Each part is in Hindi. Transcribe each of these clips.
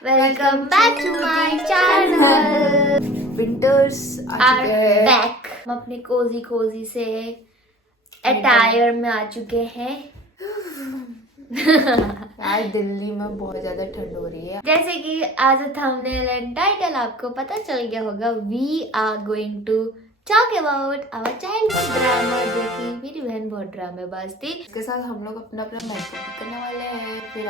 Welcome back to my channel. Winters are back. हम अपने कोजी से अटायर में आ चुके हैं। यार दिल्ली में बहुत ज्यादा ठंड हो रही है। जैसे कि आज थंबनेल एंड टाइटल आपको पता चल गया होगा, we are going to talk about our childhood drama. जो कि मेरी बहन बहुत ड्रामेबाज थी। इसके साथ हम लोग अपना अपना मेकअप करने वाले हैं। फिर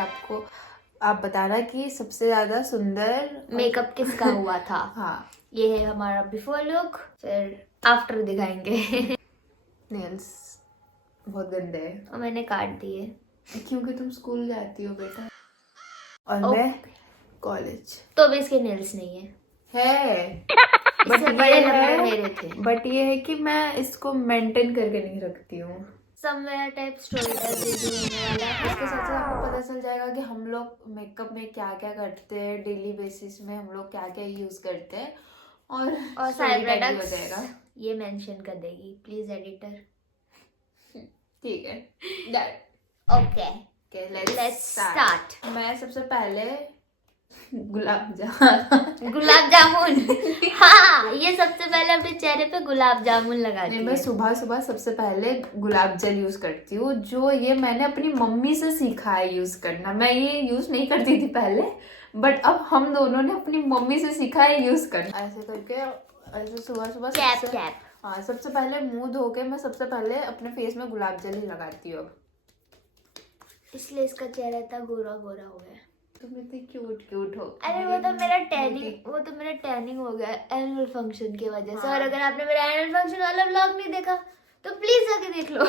आप बताना कि सबसे ज्यादा सुंदर मेकअप किसका हुआ था। हाँ, ये है हमारा बिफोर लुक, फिर आफ्टर दिखाएंगे। नेल्स बहुत गंदे हैं और मैंने काट दिए क्योंकि तुम स्कूल जाती हो बेटा और ओके। मैं कॉलेज। तो भी इसके नेल्स नहीं है। बट बड़े ये लंबे है मेरे थे। बट ये है कि मैं इसको मेंटेन करके नहीं रखती हूँ। समवेयर टाइप स्टोरी होने वाला है। इसके साथ साथ आपको पता चल जाएगा कि हम लोग मेकअप में क्या क्या करते हैं, डेली बेसिस में हम लोग क्या क्या यूज करते हैं और साइड story time भी हो प्रोडक्ट्स जाएगा। ये मेंशन कर देगी प्लीज एडिटर। ठीक है, done. Okay Okay, let's start. मैं सबसे पहले गुलाब जामुन गुलाब जामुन। हाँ, ये सबसे पहले अपने चेहरे पे गुलाब जामुन लगाती मैं है। सुबह सुबह सबसे पहले गुलाब जल यूज करती हूँ, जो ये मैंने अपनी मम्मी से सीखा है यूज करना। मैं ये यूज नहीं करती थी पहले, बट अब हम दोनों ने अपनी मम्मी से सीखा है यूज करना। ऐसे करके ऐसे सुबह सुबह कैप। हाँ, सबसे पहले मुंह धो के मैं सबसे पहले अपने फेस में गुलाब जल ही लगाती हूँ। अब इसलिए इसका चेहरा इतना गोरा गोरा हो गया। तुम इतनी क्यूट हो। अरे वो तो मेरा टैनिंग हो गया एनुअल फंक्शन की वजह से। हाँ। और अगर आपने मेरा एनुअल फंक्शन वाला व्लॉग नहीं देखा तो प्लीज जाके देख लो।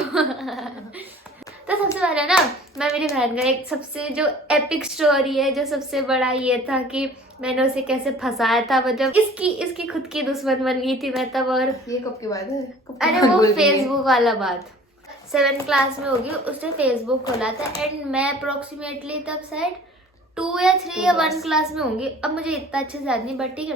तो सबसे पहले ना, मैं मेरी बहन का एक सबसे जो एपिक स्टोरी है, जो सबसे बड़ा ये था कि मैंने उसे कैसे फंसाया था। मतलब इसकी खुद की दुश्मन बन गई थी मैं तब। और ये कब की बात है? अरे वो फेसबुक वाला बात 7th क्लास में होगी, उसने फेसबुक खोला था एंड मैं अप्रोक्सीमेटली तब शायद 2 या 3 या 1 क्लास में होंगी। अब मुझे इतना अच्छे से याद नहीं, बट ठीक है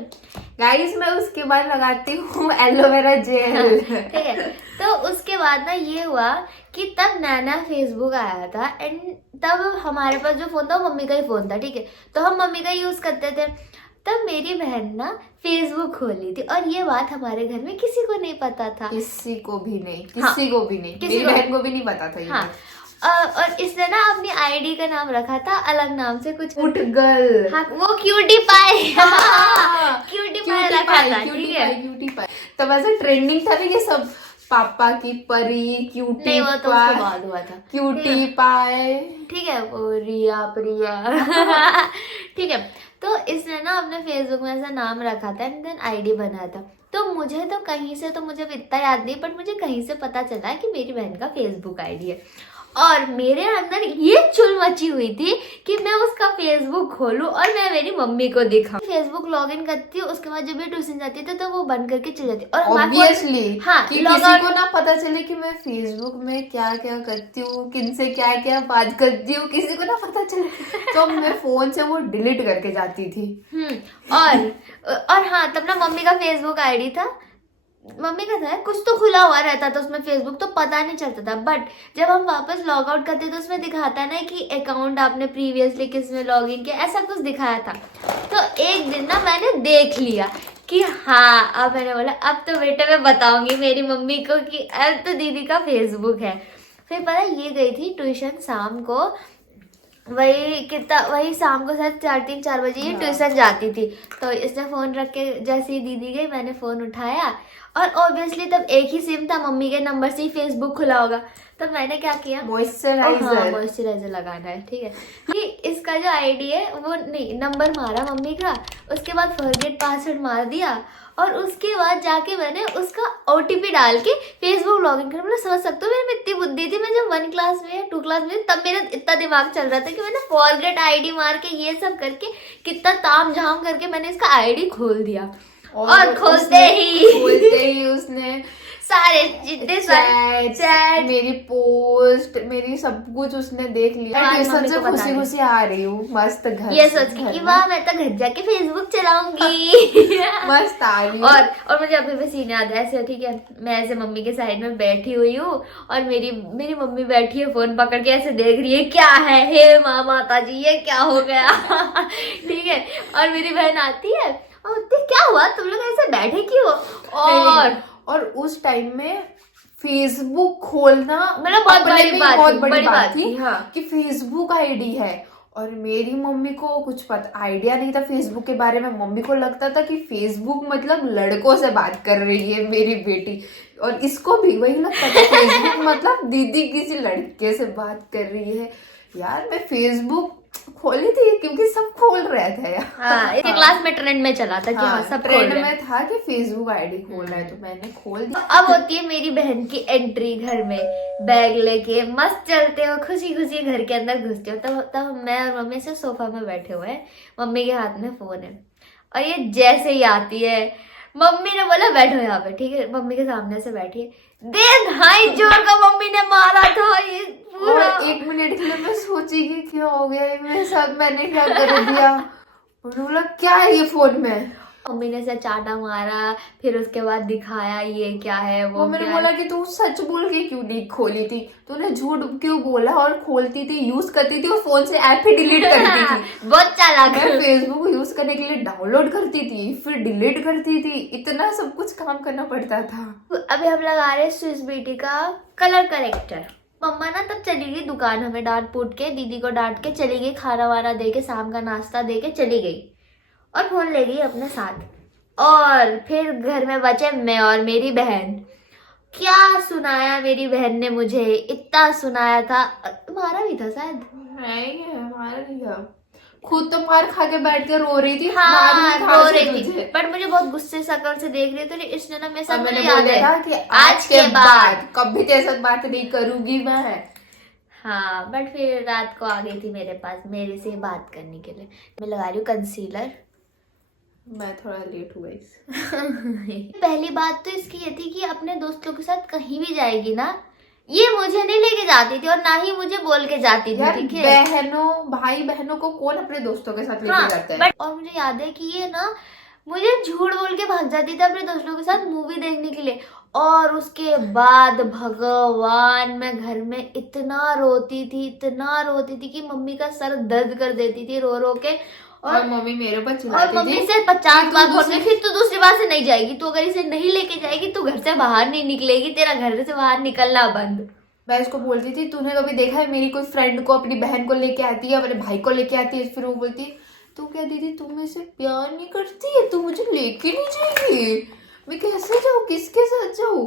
गाइस, मैं उसके बाद लगाती हूँ एलोवेरा जेल। ठीक है। तो उसके बाद ना ये हुआ कि तब नया फेसबुक आया था एंड तब हमारे पास जो फोन था वो मम्मी का ही फोन था। ठीक है, तो हम मम्मी का यूज करते थे। तब मेरी बहन ना फेसबुक खोली थी और ये बात हमारे घर में किसी को नहीं पता था। किसी को भी नहीं। किसी मेरी को बहन को भी नहीं पता था ये हाँ। बात। और इसने ना अपनी आईडी का नाम रखा था अलग नाम से कुछ। गर्ल। हाँ, वो क्यूटी पाई। क्यूटी पाई रखा था। ठीक है, क्यूटी पाई। तब ऐसा ट्रेंडिंग था ना ये सब, पापा की परी, क्यूटी नहीं वो तो उसके बाद हुआ था। क्यूटी पाए। ठीक है, वो रिया प्रिया। ठीक है, तो इसने ना अपने फेसबुक में ऐसा नाम रखा था एंड देन आईडी बनाया था। तो मुझे तो कहीं से, तो मुझे इतना याद नहीं, बट मुझे कहीं से पता चला कि मेरी बहन का फेसबुक आईडी है। और मेरे अंदर ये चुल मची हुई थी कि मैं उसका फेसबुक खोलूं और मैं मेरी मम्मी को दिखाऊं। फेसबुक लॉगिन करती हूँ, उसके बाद जब भी ट्यूशन जाती थी तो वो बंद करके चली जाती। और ऑब्वियसली हाँ, कि किसी को ना पता चले कि मैं फेसबुक में क्या क्या करती हूँ, किनसे क्या क्या बात करती हूँ, किसी को ना पता चले। तो मैं फोन से वो डिलीट करके जाती थी। और हाँ, तब ना मम्मी का फेसबुक आईडी था, मम्मी का था, कुछ तो खुला हुआ रहता था उसमें फेसबुक, तो पता नहीं चलता था। बट जब हम वापस लॉग आउट करते तो उसमें दिखाता ना कि अकाउंट आपने प्रीवियसली किसमें लॉग इन किया, ऐसा कुछ दिखाया था। तो एक दिन ना मैंने देख लिया कि हाँ, अब मैंने बोला अब तो बेटा मैं बताऊंगी मेरी मम्मी को कि अब तो दीदी का फेसबुक है। फिर पता ये गई थी ट्यूशन शाम को, वही शाम को शायद 4 बजे ये ट्यूशन जाती थी। तो इसने फोन रख के जैसे ही दीदी गई, मैंने फोन उठाया और ऑब्वियसली तब एक ही सिम था, मम्मी के नंबर से ही फेसबुक खुला होगा। तो मैंने क्या किया, मॉइस्चराइजर लगाना है। ठीक है, कि इसका जो आईडी है वो नहीं, नंबर मारा मम्मी का, उसके बाद फॉरगेट पासवर्ड मार दिया और उसके बाद जाके मैंने उसका OTP डाल के फेसबुक लॉगिन कर। मतलब समझ सकते हो मेरे में इतनी बुद्धि थी। मैं जब 1 क्लास में या 2 क्लास में तब मेरा इतना दिमाग चल रहा था कि मैंने फॉरगेट आईडी मार के ये सब करके कितना ताम झाम करके मैंने इसका आईडी खोल दिया। और खोलते ही उसने सारे जितने सारे चैट, मेरी पोस्ट, मेरी सब कुछ उसने देख लिया। हाँ, ट्यूशन मम्मी से को बता खुशी दी। खुशी आ रही हूँ मस्त घर ये से, सोच के घर कि में। वाह मैं तो घर जाके फेसबुक चलाऊंगी। मस्त आ रही हूँ। और मुझे अभी भी सीन याद है ऐसे, ठीक है, मैं ऐसे मम्मी के साइड में बैठी हुई हूँ और मेरी मेरी मम्मी बैठी है फोन पकड़ के ऐसे देख रही है, क्या है, हे माँ माता जी ये क्या हो गया। ठीक है, और मेरी बहन आती है और बोलती है, क्या हुआ तुम लोग ऐसे बैठे क्यों। और उस टाइम में फेसबुक खोलना मतलब बहुत अपने बड़ी में बात बहुत थी, बड़ी बात थी हाँ। कि फेसबुक आईडी है। और मेरी मम्मी को कुछ पता आइडिया नहीं था फेसबुक के बारे में। मम्मी को लगता था कि फेसबुक मतलब लड़कों से बात कर रही है मेरी बेटी, और इसको भी वही लगता था फेसबुक मतलब दीदी किसी लड़के से बात कर रही है। यार मैं फेसबुक खोली थी क्योंकि सब खोल रहे थे यार। हाँ, इसके क्लास में ट्रेंड में चला था कि हाँ सब खोल ट्रेंड रहे हैं। में था कि फेसबुक आईडी खोल रहा है, तो मैंने खोल दिया। अब होती है मेरी बहन की एंट्री घर में, बैग लेके मस्त चलते हो, खुशी खुशी घर के अंदर घुसते हो। तब मैं और मम्मी से सोफा में बैठे हुए हैं, मम्मी के हाथ में फोन है, और ये जैसे ही आती है, मम्मी ने बोला बैठो यहाँ पे, ठीक है, मम्मी के सामने से बैठी है, दे ढाई जोर का मम्मी ने मारा था ये पूरा। और 1 मिनट के लिए मैं सोची कि क्या हो गया है मेरे साथ, मैंने क्या कर दिया। और बोला क्या है ये फोन में। मम्मी ने से चाटा मारा, फिर उसके बाद दिखाया ये क्या है वो वो मैंने क्या बोला है। कि तू सच बोल के क्यों नहीं खोली थी, तूने झूठ क्यों बोला, और खोलती थी, यूज करती थी, और फोन से ऐप ही डिलीट करती थी। बहुत चालाक मैं फेसबुक यूज करने के लिए डाउनलोड करती थी, फिर डिलीट करती थी, इतना सब कुछ काम करना पड़ता था। अभी हम लगा रहे हैं स्विस ब्यूटी का कलर करेक्टर। मम्मा ना तब चली गई दुकान, हमें डांट फूट के, दीदी को डांट के चली गई, खाना वाना दे के, शाम का नाश्ता दे के चली गई, और फोन ले गई अपने साथ। और फिर घर में बचे मैं और मेरी बहन। क्या सुनाया मेरी बहन ने मुझे, इतना सुनाया था, मारा भी था शायद। नहीं है, हमारा नहीं था। खुद तो मार खा के बैठ के रो रही थी। हाँ, मारूंगी कहाँ रो से रही थी, तुझे? बट मुझे बहुत गुस्से शक्ल से देख रही थी, तो इसने ना मेरे साथ, और मैंने मुझे याद बोला है था कि आज के बाद कभी तेरे साथ बात नहीं करूंगी मैं। हाँ, बट फिर रात को आ गई थी मेरे पास मेरे से बात करने के लिए। मैं लगा रही हूँ कंसीलर। मैं थोड़ा लेट हुआ इस। पहली बात तो इसकी ये थी कि अपने दोस्तों के साथ कहीं भी जाएगी ना, ये मुझे नहीं लेके जाती थी और ना ही मुझे बोल के जाती थी, यार ठीक है। बहनों भाई बहनों को कौन अपने दोस्तों के साथ लेके हाँ, जाता है। बट और मुझे याद है कि ये ना मुझे झूठ बोल के भाग जाती थी अपने दोस्तों के साथ मूवी देखने के लिए। और उसके बाद भगवान, मैं घर में इतना रोती थी कि मम्मी का सर दर्द कर देती थी रो रो के। और मम्मी मेरे ऊपर और चिल्लाती मम्मी थी से 50 बार बोलने दूसरी- फिर तू दूसरी बार से नहीं जाएगी, तू अगर इसे नहीं लेके जाएगी तो घर से बाहर नहीं निकलेगी, तेरा घर से बाहर निकलना बंद। मैं इसको बोलती थी तूने कभी देखा है मेरी कोई फ्रेंड को अपनी बहन को लेके आती है, अपने भाई को लेके आती है, फिर वो बोलती तू क्या दीदी तुम मेरे से प्यार नहीं करती है, तू मुझे लेके नहीं जाएगी, मैं कैसे जाऊँ, किसके साथ जाऊँ।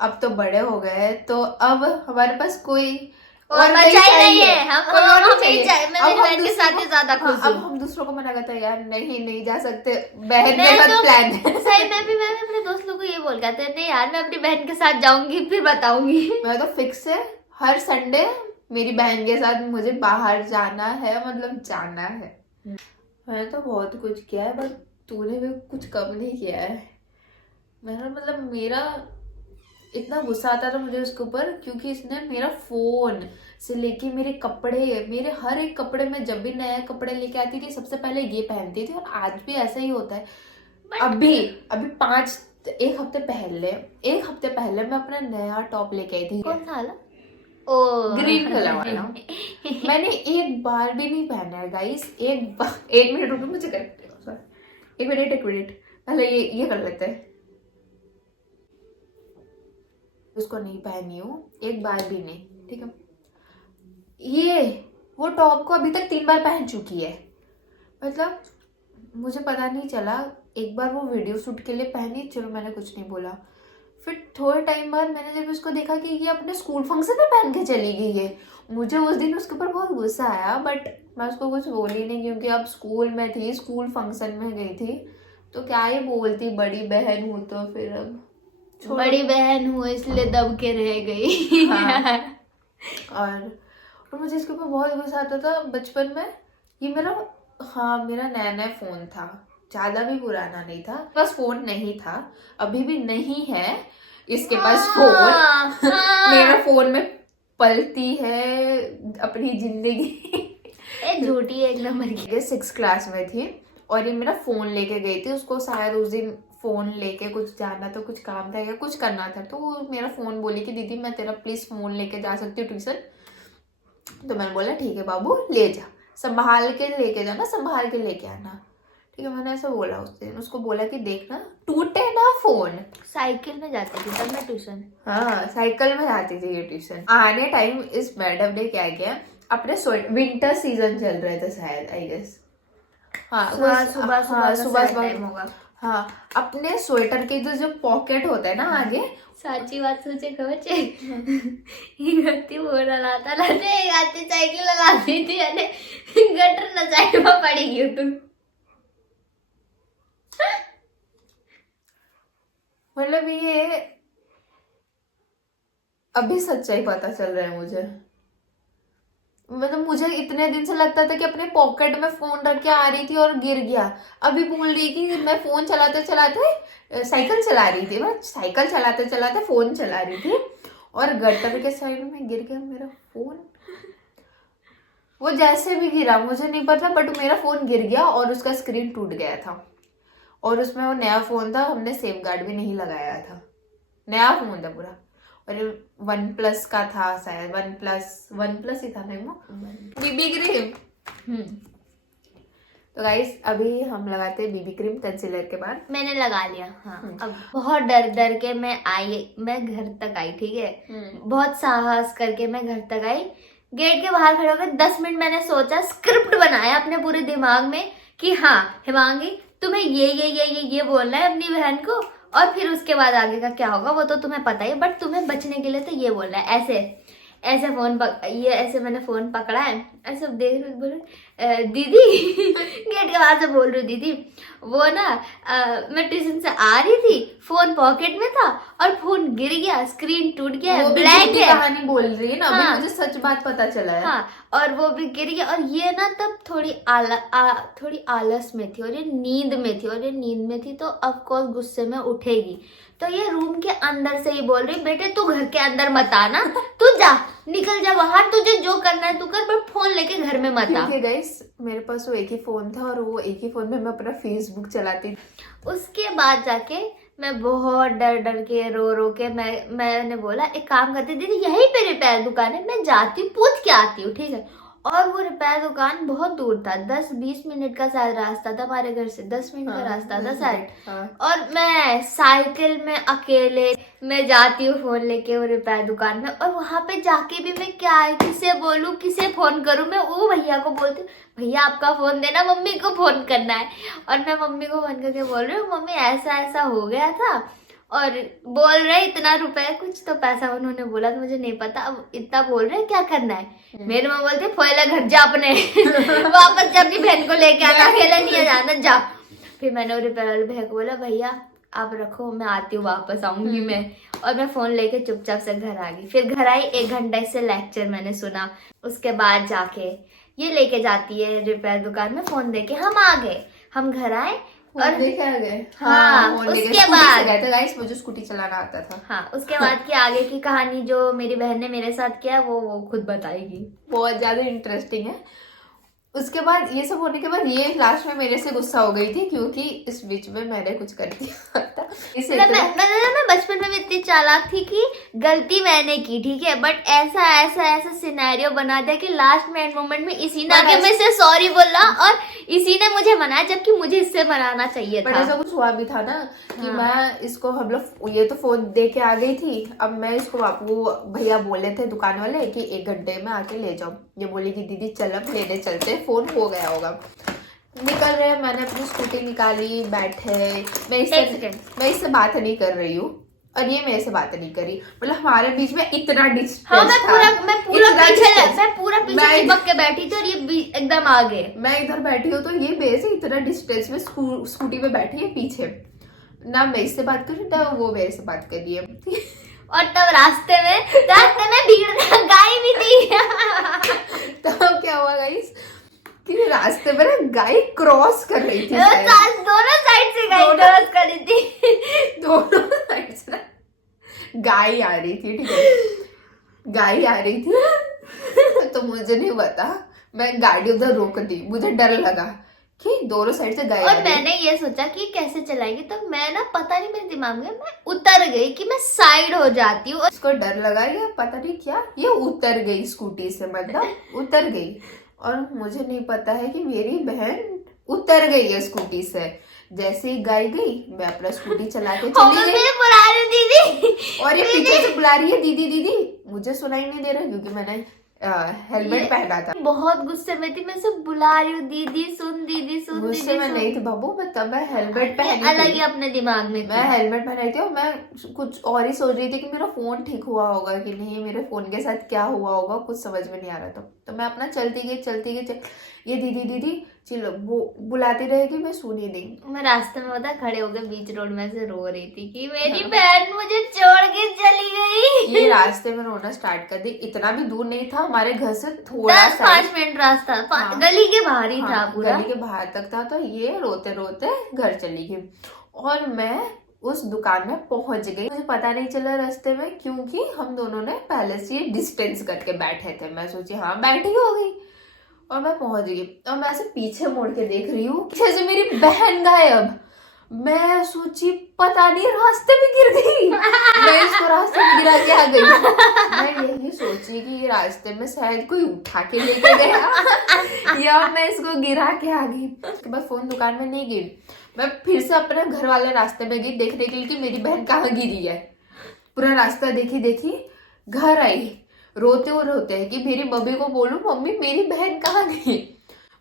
अब तो बड़े हो गए तो अब हमारे पास कोई और नहीं बच्चा ही नहीं चाहिए। है, हम कोई और नहीं हमें ही चाहिए। मैं अब मेरी हम बहन के दूसरों साथ ही को- ज्यादा हाँ, खुश अब हूँ। हम दूसरों को मना करते हैं यार नहीं जा सकते, बहन मैं के साथ तो प्लान है। सही मैं भी अपने दोस्त लोगों को ये बोल के आते हैं, नहीं यार मैं अपनी बहन के साथ जाऊंगी फिर बताऊंगी। मैं तो फिक्स है हर संडे मेरी बहन के साथ मुझे बाहर जाना है, मतलब जाना है। मैंने तो बहुत कुछ किया है बट तूने भी कुछ कम नहीं किया है। मेरा मतलब मेरा इतना गुस्सा आता था मुझे उसके ऊपर क्योंकि इसने मेरा फोन से लेके मेरे कपड़े, मेरे हर एक कपड़े में जब भी नया कपड़े लेके आती थी सबसे पहले ये पहनती थी, और आज भी ऐसा ही होता है। अभी एक हफ्ते पहले मैं अपना नया टॉप लेके आई थी, कौन सा वाला? ओ ग्रीन कलर वाला। मैंने एक बार भी नहीं पहना है गाइस। एक मिनट रुको, मुझे एक मिनट पहले ये कर लेते हैं। उसको नहीं पहनी हूँ एक बार भी नहीं, ठीक है। ये वो टॉप को अभी तक 3 बार पहन चुकी है, मतलब मुझे पता नहीं चला। एक बार वो वीडियो शूट के लिए पहनी, चलो मैंने कुछ नहीं बोला। फिर थोड़े टाइम बाद मैंने जब उसको देखा कि ये अपने स्कूल फंक्शन में पहन के चली गई है, मुझे उस दिन उसके ऊपर बहुत गुस्सा आया, बट मैं उसको कुछ बोली नहीं क्योंकि अब स्कूल में थी, स्कूल फंक्शन में गई थी, तो क्या ही बोलती, बड़ी बहन हूँ तो फिर अब बड़ी बहन हूँ इसलिए दब के रह गई। हाँ। और मुझे इसके ऊपर बहुत गुस्सा आता था बचपन में। ये मेरा नया फोन था, ज्यादा भी पुराना नहीं था, बस फोन नहीं था, अभी भी नहीं है इसके पास फोन। मेरा फोन में पलती है अपनी जिंदगी। झूठी एक नंबर की। ये 6th क्लास में थी और ये मेरा फोन लेके गई थी, उसको शायद उस दिन फोन लेके कुछ जाना था, कुछ काम था या कुछ करना था, तो वो मेरा फोन बोली कि दीदी मैं तेरा प्लीज फोन लेके जा सकती हूँ ट्यूशन। तो मैंने बोला ठीक है बाबू ले जा, संभाल के लेके जाना, संभाल के लेके आना, ठीक है। मैंने ऐसा बोला उस दिन, उसको बोला कि देखना टूटे ना फोन। साइकिल में जाती थी तब मैं ट्यूशन। हाँ साइकिल में जाती थी ये ट्यूशन। आने टाइम इस मैडम ने क्या किया, अपने विंटर सीजन चल रहे थे शायद, आई गेस। हाँ सुबह टाइम होगा। हाँ अपने स्वेटर के जो पॉकेट होता है ना आगे, साची बात सोचे खबचे गति बोला लाता लाते आती साइकिल लाती थी अने गटर न साइड में पड़ी गई तू। मतलब ये अभी सच्चाई पता चल रहा है मुझे। मतलब मुझे इतने दिन से लगता था कि अपने पॉकेट में फोन रख के आ रही थी और गिर गया, अभी बोल रही कि मैं फोन चलाते चलाते साइकिल चला रही थी, मैं साइकिल चलाते चलाते फोन चला रही थी और गटर के साइड में गिर गया मेरा फोन। वो जैसे भी गिरा मुझे नहीं पता, बट मेरा फोन गिर गया और उसका स्क्रीन टूट गया था और उसमें वो नया फोन था, हमने सेफ गार्ड भी नहीं लगाया था, नया फोन था पूरा। और OnePlus का था शायद, OnePlus ही था नहीं वो, बीबी क्रीम। तो गाइस अभी हम लगाते हैं बीबी क्रीम कंसीलर के बाद। मैंने लगा लिया। हाँ अब बहुत डर के मैं घर तक आई, ठीक है। बहुत साहस करके मैं घर तक आई, गेट के बाहर खड़े होकर 10 मिनट मैंने सोचा, स्क्रिप्ट बनाया अपने पूरे दिमाग में कि हाँ हिमांगी तुम्हें ये बोलना है अपनी बहन को, और फिर उसके बाद आगे का क्या होगा वो तो तुम्हें पता ही, बट तुम्हें बचने के लिए तो ये बोलना है। ऐसे मैंने फोन पकड़ा है, ऐसे देख रही बोल दीदी गेट के बाहर से बोल रही दीदी वो ना मैं ट्यूशन से आ रही थी, फोन पॉकेट में था और फोन गिर गया, स्क्रीन टूट गया, ब्लैक है। कहानी बोल रही है ना। हाँ, अभी मुझे सच बात पता चला है। हाँ और वो भी गिर गया, और ये ना तब थोड़ी आलस में थी और ये नींद में थी, तो ऑफ कोर्स गुस्से में उठेगी। तो ये रूम के अंदर से ही बोल रही बेटे तू घर के अंदर मत आना, तू जा निकल जा बाहर, तुझे जो करना है तू कर, पर फोन लेके घर में मत आ। गाइस मेरे पास वो एक ही फोन था और वो एक ही फोन में मैं अपना फेसबुक चलाती थी। उसके बाद जाके मैं बहुत डर के रो के मैंने बोला एक काम करती दीदी यहीं पे रिपेयर दुकान है, मैं जाती हूँ पूछ के आती हूँ, ठीक है। और वो रिपेयर दुकान बहुत दूर था, 10-20 मिनट का शायद रास्ता था हमारे घर से, 10 मिनट का रास्ता था शायद। और मैं साइकिल में अकेले मैं जाती हूँ फोन लेके वो रिपेयर दुकान में, और वहां पे जाके भी मैं क्या है किसे बोलूँ किसे फोन करूँ, मैं वो भैया को बोलती भैया आपका फोन देना मम्मी को फोन करना है। और मैं मम्मी को फोन करके बोल रही हूँ मम्मी ऐसा हो गया था, और बोल रहे इतना रुपए कुछ तो पैसा उन्होंने बोला तो मुझे नहीं पता, अब इतना बोल रहे क्या करना है। मेरे माँ बोलते फोयला घर जा अपने वापस जा अपनी बहन को लेके आना, अकेला नहीं जाना जा। फिर मैंने रिपेयर वाले भैया को बोला भैया आप रखो मैं आती हूँ वापस आऊंगी मैं, और मैं फोन लेके चुपचाप से घर आ गई। फिर घर आई, 1 घंटे से लेक्चर मैंने सुना, उसके बाद जाके ये लेके जाती है रिपेयर दुकान में, फोन देके हम आ गए, हम घर आए और देखे आ गए। हाँ उसके बाद गए थे गाइस, मुझे स्कूटी चलाना आता था। हाँ उसके बाद की आगे की कहानी जो मेरी बहन ने मेरे साथ किया वो खुद बताएगी, बहुत ज्यादा इंटरेस्टिंग है। उसके बाद ये सब होने के बाद ये लास्ट में मेरे से गुस्सा हो गई थी क्योंकि इस बीच में मैंने कुछ कर दिया था। मैं बचपन में इतनी चालाक थी कि गलती मैंने की, ठीक है, बट ऐसा सिनेरियो बना दिया कि लास्ट में एंड मोमेंट में इसी ने आके मैं से सॉरी बोला और इसी ने मुझे मनाया, जबकि मुझे इससे मनाना चाहिए था। ऐसा कुछ हुआ भी था ना कि मैं इसको हम लोग ये तो फोन दे के आ गई थी, अब मैं इसको वो भैया बोले थे दुकान वाले कि 1 घंटे में आके ले जाओ, ये बोली कि दीदी चल अब लेने चलते, फोन हो गया होगा। निकल रहे, मैंने अपनी स्कूटी निकाली, बैठे, मैं इससे बात नहीं कर रही हूँ और ये मेरे से बात नहीं करी, मतलब हमारे बीच में इतना डिस्टेंस था। मैं पूरा पीछे चिपक के बैठी थी और ये एकदम आगे, मैं इधर बैठी हूँ तो ये मेरे से इतना डिस्टेंस में स्कूटी पे बैठी है पीछे, ना मैं इससे बात कर रही ना वो मेरे से बात कर रही है। और तब रास्ते में भीड़ गाय भी थी। तब क्या हुआ गाइस कि रास्ते पर एक गाय क्रॉस कर रही थी शायद। दोनों साइड से गाय क्रॉस करी थी। दोनों साइड से गाय आ रही थी, ठीक है, गाय आ रही थी। तो मुझे नहीं पता, मैं गाड़ी उधर रोक दी, मुझे डर लगा कि दोनों साइड से गाय आ और रही है। मैंने ये सोचा कि कैसे चलाएगी, तो मैं ना पता नहीं मेरे दिमाग में मैं उतर गई कि मैं साइड हो जाती हूँ। उसको डर लगा, ये पता नहीं क्या, ये उतर गई स्कूटी से, मतलब उतर गई। और मुझे नहीं पता है कि मेरी बहन उतर गई है स्कूटी से। जैसे ही गाय गई, मैं अपना स्कूटी चला के चली गई। बुला रही हूँ दीदी, और ये पीछे से बुला रही है दीदी दीदी। मुझे सुनाई नहीं दे रहा क्योंकि मैंने हेलमेट पहना था। बहुत गुस्से में थी, मैं सब बुला रही हूँ दीदी सुन, दीदी सुन, गुस्से दीदी में सुन। नहीं थी बाबू, मैं तब मैं हेलमेट पहनी अलग ही थी। अपने दिमाग में मैं थी। हेलमेट पहनाई थी और मैं कुछ और ही सोच रही थी कि मेरा फोन ठीक हुआ होगा कि नहीं, मेरे फोन के साथ क्या हुआ होगा, कुछ समझ में नहीं आ रहा था। तो मैं अपना चलती गई। ये दीदी दीदी चिल्लो, वो बुलाती रहेगी, मैं सुनी नहीं। मैं रास्ते में पता खड़े होकर बीच रोड में से रो रही थी कि मेरी बहन मुझे छोड़ के चली गई। ये रास्ते में रोना स्टार्ट कर दी। इतना भी दूर नहीं था हमारे घर से, थोड़ा 10-5 मिनट रास्ता, हाँ, गली के बाहर ही था हाँ, पूरा। गली के बाहर तक था। तो ये रोते रोते घर चली गई और मैं उस दुकान में पहुंच गई। मुझे पता नहीं चला रास्ते में, क्योंकि हम दोनों ने पहले से डिस्टेंस करके बैठे थे। मैं सोची हाँ बैठी हो गई, और मैं पहुंच गई। और मैं ऐसे पीछे मुड़ के देख रही हूँ, पीछे से मेरी बहन गायब। मैं सोची पता नहीं रास्ते में गिर गई। मैं इसको रास्ते में गिरा के आ गई। मैं यही सोची कि रास्ते में शायद कोई उठा के लेके गया या मैं इसको गिरा के आ गई। उसके बाद फोन दुकान में नहीं गिरी। मैं फिर से अपने घर वाले रास्ते में गई देखने के लिए कि मेरी बहन कहाँ गिरी है। पूरा रास्ता देखी, घर आई रोते है कि मेरी मम्मी को बोलूं मम्मी मेरी बहन कहाँ गई।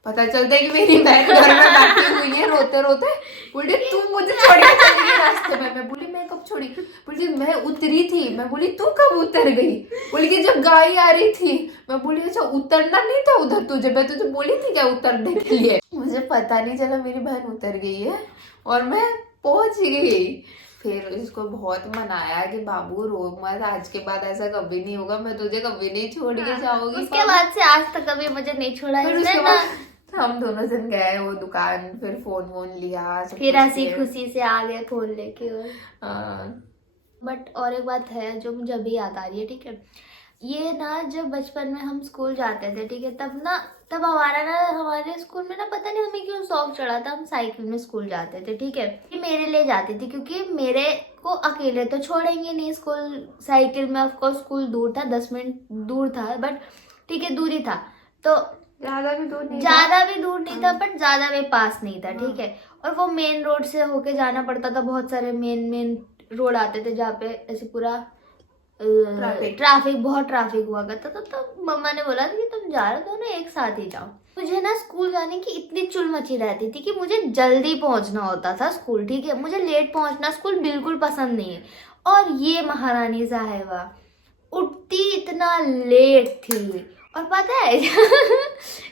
पता चलता है कि मेरी बहन घर में बैठी हुई है रोते बोली तू मुझे छोड़ के चली गई रास्ते में। मैं बोली मैं कब छोड़ी? बोली मैं उतरी थी। मैं बोली तू कब उतर गई? बोली कि जब गाय आ रही थी। मैं बोली अच्छा उतरना नहीं था उधर तुझे? मैं तुझे बोली थी क्या उतरने के लिए? मुझे पता नहीं चला मेरी बहन उतर गई है और मैं पहुंच गई। फिर इसको बहुत मनाया कि बाबू रो मत, आज के बाद ऐसा कभी नहीं होगा, मैं तुझे कभी नहीं छोड़ के जाऊंगी। उसके बाद से आज तक कभी मुझे नहीं छोड़ा फिर इसने उसके ना। बाद हम दोनों जन गए वो दुकान, फिर फोन वोन लिया, सब फिर कुछ ऐसी किया। खुशी से आ गए फोन लेके। और हाँ, बट और एक बात है जो मुझे अभी याद आ रही है, ठीक है, ये ना जब बचपन में हम स्कूल जाते थे, ठीक है, तब हमारे स्कूल में ना पता नहीं हमें क्यों शौक चढ़ा था, हम साइकिल में स्कूल जाते थे, ठीक है। ये मेरे ले जाती थी क्योंकि मेरे को अकेले तो छोड़ेंगे नहीं स्कूल साइकिल में। ऑफकोर्स स्कूल दूर था, 10 मिनट दूर था, बट ठीक है दूरी था, तो ज्यादा भी दूर नहीं था बट ज्यादा भी पास नहीं था, ठीक है। और वो मेन रोड से होके जाना पड़ता था, बहुत सारे मेन रोड आते थे जहाँ पे ऐसे पूरा बहुत ट्रैफिक हुआ करता था। तो मम्मा ने बोला कि तुम जा रहे हो दोनों एक साथ ही जाओ। मुझे ना स्कूल जाने की इतनी चुल मची रहती थी कि मुझे जल्दी पहुंचना होता था स्कूल, ठीक है, मुझे लेट पहुंचना स्कूल बिल्कुल पसंद नहीं है। और ये महारानी साहिबा उठती इतना लेट थी, और पता है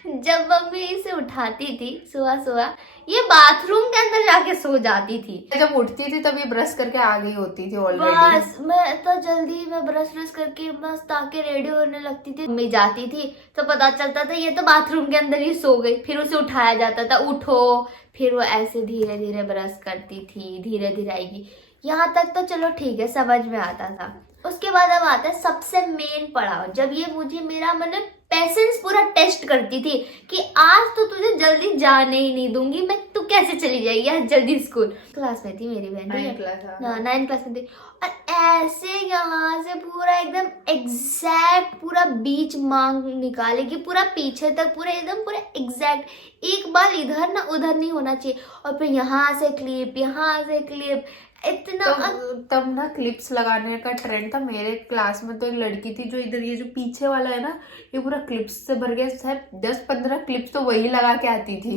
जब मम्मी इसे उठाती थी सुबह ये बाथरूम के अंदर जाके सो जाती थी। जब उठती थी तब ये ब्रश करके आ गई होती थी ऑलरेडी। बस मैं तो जल्दी में ब्रश करके बस ताकि रेडी होने लगती थी। मम्मी जाती थी तो पता चलता था ये तो बाथरूम के अंदर ही सो गई। फिर उसे उठाया जाता था, उठो, फिर वो ऐसे धीरे धीरे ब्रश करती थी, धीरे धीरे आएगी। यहाँ तक तो चलो ठीक है, समझ में आता था। उसके बाद अब आता है सबसे मेन पड़ाव, जब ये मुझे मेरा मतलब पेशेंस पूरा टेस्ट करती थी कि आज तो तुझे जल्दी जाने ही नहीं दूंगी मैं, तू कैसे चली जाएगी आज जल्दी स्कूल। क्लास में थी मेरी बहन, 9th क्लास में थी, और ऐसे यहाँ से पूरा एकदम एग्जैक्ट पूरा बीच मांग निकालेगी, पूरा पीछे तक पूरा एकदम पूरा एग्जैक्ट, एक बार इधर ना उधर नहीं होना चाहिए। और फिर यहाँ से क्लिप इतना तब ना क्लिप्स लगाने का ट्रेंड था। मेरे क्लास में तो एक लड़की थी जो इधर ये जो पीछे वाला है ना ये पूरा क्लिप्स से भर गया, शायद 10-15 क्लिप्स तो वही लगा के आती थी।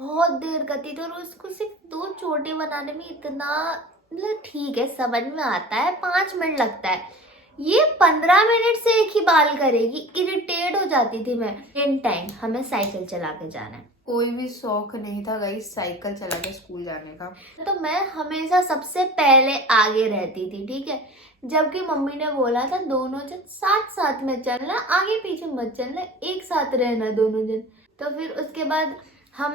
बहुत देर करती थी, और उसको सिर्फ 2 चोटी बनाने में इतना मतलब ठीक है समझ में आता है, 5 मिनट लगता है, ये 15 मिनट से एक ही बाल करेगी। इरिटेट हो जाती थी मैं। इन टाइम हमें साइकिल चला के जाना है, कोई भी शौक नहीं था गाइस साइकिल चला के स्कूल जाने का, तो मैं हमेशा सबसे पहले आगे रहती थी, ठीक है। जबकि मम्मी ने बोला था दोनों जन साथ साथ में चलना, आगे पीछे मत चलना, एक साथ रहना दोनों जन। तो फिर उसके बाद हम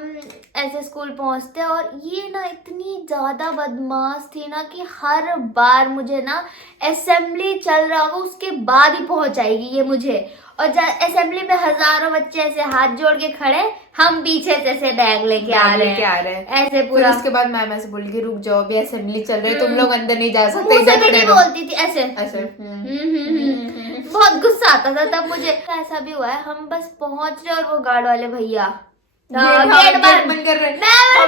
ऐसे स्कूल पहुंचते और ये ना इतनी ज़्यादा बदमाश थी ना कि हर बार मुझे ना असेंबली चल रहा होगा उसके बाद ही पहुंचाएगी ये मुझे। और असेंबली में हजारों बच्चे ऐसे हाथ जोड़ के खड़े, हम पीछे से ऐसे बैग लेके आ रहे हैं ऐसे पूरा। फिर उसके बाद मैम ऐसे बोलेगी रुक जाओ अभी असेंबली चल रही है, तुम लोग अंदर नहीं जा सकते, मुंह से इधर भी खड़े नहीं रहो। बोलती थी ऐसे ऐसे। बहुत गुस्सा आता था तब मुझे। ऐसा भी हुआ है हम बस पहुंच रहे और वो गार्ड वाले भैया गेट बंद कर रहे हैं।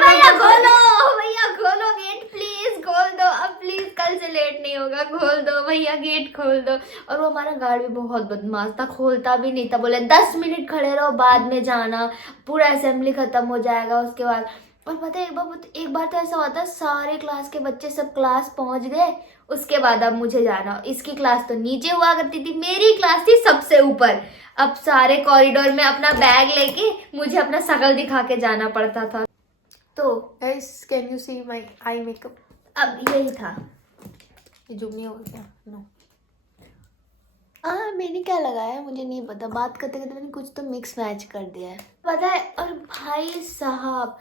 भैया खोलो, भैया खोलो गेट प्लीज खोल दो, अब प्लीज कल से लेट नहीं होगा, खोल दो भैया गेट खोल दो। और वो हमारा गार्ड भी बहुत बदमाश था, खोलता भी नहीं था, बोले 10 मिनट खड़े रहो बाद में जाना, पूरा असेंबली खत्म हो जाएगा उसके बाद। और पता है एक बार तो ऐसा हुआ था सारे क्लास के बच्चे सब क्लास पहुंच गए, उसके बाद अब मुझे जाना। इसकी क्लास तो नीचे हुआ करती थी, मेरी क्लास थी सबसे ऊपर। अब सारे कॉरिडोर में अपना बैग लेके मुझे अपना शकल दिखा के जाना पड़ता था। तो guys can you see my eye makeup? अब यही था। ये जुम नहीं होगा क्या? नो। मैंने क्या लगाया मुझे नहीं पता, बात करते करते मैंने कुछ तो मिक्स मैच कर दिया है पता है। और भाई साहब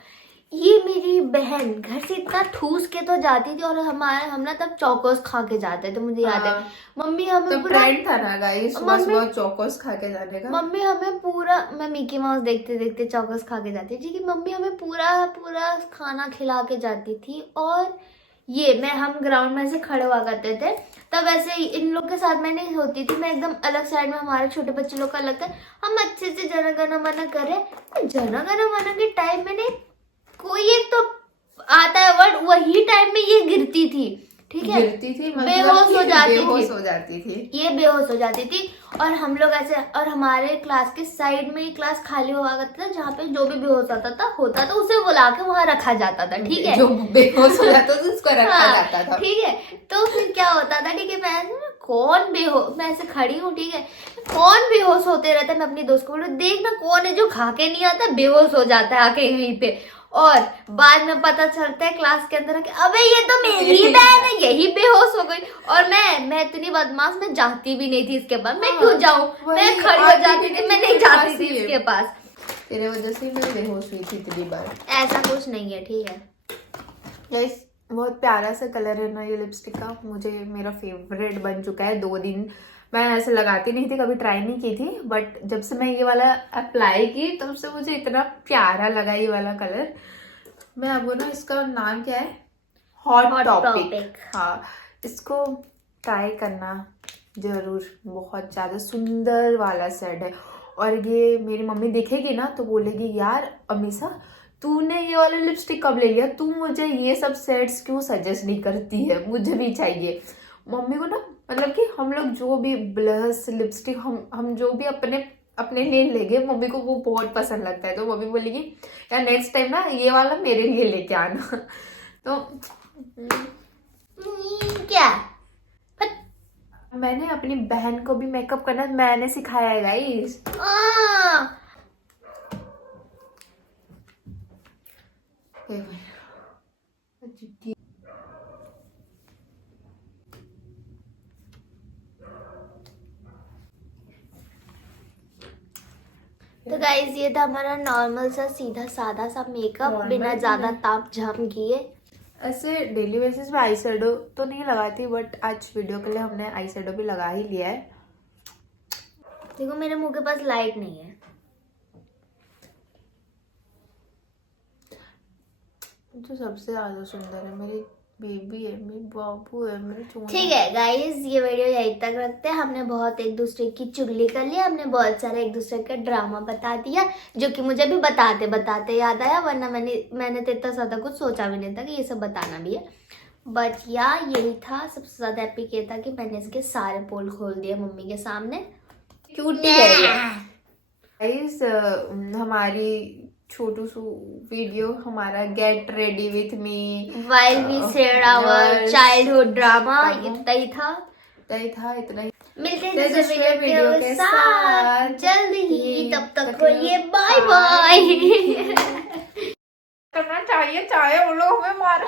ये मेरी बहन घर से इतना ठूस के तो जाती थी, और हम ना तब चौकोस खा के जाते थे, मुझे याद है। मम्मी हमें तो पूरा ट्रेंड था ना गाइस सुबह सुबह चौकोस खा के जाने का। मम्मी हमें पूरा, मैं मिकी माउस देखते देखते चौकोस खा के जाती थी कि मम्मी हमें पूरा पूरा खाना खिला के जाती थी। और ये हम ग्राउंड में से खड़े हुआ करते थे, तब ऐसे इन लोग के साथ मैं नहीं होती थी, मैं एकदम अलग साइड में, हमारे छोटे बच्चे लोग का अलग था। हम अच्छे से जन गण मन करे, जन गण मन के टाइम में नहीं कोई एक तो आता है वर्ड, वही टाइम में ये गिरती थी, ठीक है, गिरती थी मतलब बेहोश हो जाती थी, ये बेहोश हो जाती थी। और हम लोग ऐसे, और हमारे क्लास के साइड में ही क्लास खाली हुआ करता था, जहाँ पे जो भी बेहोश होता था उसे बुला के वहां रखा जाता था, ठीक है, जो बेहोश हो जाता था उसको रखा जाता था, ठीक है। तो फिर क्या होता था, ठीक है, मैं ऐसे खड़ी हूँ, ठीक है, कौन बेहोश होते रहता है, मैं अपनी दोस्त को बोलूँ देख ना कौन है जो खा के नहीं आता बेहोश हो जाता है आके यहीं पे। और बाद में पता चलता है क्लास के अंदर कि अबे ये तो मेरी बहन है, यही बेहोश हो गई। और मैं इतनी बदमाश, मैं जाती भी नहीं थी इसके पास, मैं क्यों जाऊं, मैं खड़ी हो जाती थी, मैं नहीं जाती थी इसके पास। तेरे वजह से मैं बेहोश हुई थी इतनी बार। ऐसा कुछ नहीं है, ठीक है गाइस बहुत प्यारा सा कलर है ना ये लिपस्टिक का, मुझे मेरा फेवरेट बन चुका है। 2 दिन मैं ऐसे लगाती नहीं थी, कभी ट्राई नहीं की थी, बट जब से मैं ये वाला अप्लाई की तब से मुझे इतना प्यारा लगा ये वाला कलर। मैं आपको ना इसका नाम क्या है, हॉट टॉपिक, हाँ इसको ट्राई करना जरूर, बहुत ज़्यादा सुंदर वाला शेड है। और ये मेरी मम्मी देखेगी ना तो बोलेगी यार अमीषा तूने ये वाला लिपस्टिक कब ले लिया, तू मुझे ये सब शेड्स क्यों सजेस्ट नहीं करती है, मुझे भी चाहिए। मम्मी को ना मतलब कि हम लोग जो भी ब्लश लिपस्टिक हम जो भी अपने लिए लेंगे मम्मी को वो बहुत पसंद लगता है, तो मम्मी बोलेगी यार नेक्स्ट टाइम ना ये वाला मेरे लिए लेके आना। तो क्या मैंने अपनी बहन को भी मेकअप करना मैंने सिखाया है गाइस। तो गाइज ये था हमारा नॉर्मल सा सीधा सादा सा मेकअप, बिना ज्यादा ताप झाम किए। ऐसे डेली बेसिस पे आई शेडो तो नहीं लगाती, बट आज वीडियो के लिए हमने आई शेडो भी लगा ही लिया है। देखो मेरे मुंह के पास लाइट नहीं है, जो सबसे ज्यादा सुंदर है मेरी बेबी है, मेरी बाबू है, मेरे चोना। ठीक है गाइज ये वीडियो यहीं तक रखते हैं। हमने बहुत एक दूसरे की चुगली कर लिया, हमने बहुत सारे एक दूसरे का ड्रामा बता दिया, जो कि मुझे भी बताते बताते याद आया, वरना मैंने तो इतना ज्यादा कुछ सोचा भी नहीं था कि ये सब बताना भी है। बट यही था, सबसे ज्यादा एपिक ये था कि मैंने इसके सारे पोल खोल दिए मम्मी के सामने। क्यूटी है ये। गाइस हमारी छोटू सू वीडियो हमारा get ready with me while we share our childhood drama इतना ही था इतना ही। मिलते हैं दूसरे वीडियो के साथ जल्द ही, तब तक को ये बाय बाय। करना चाहिए चाहे वो लोग हमें मार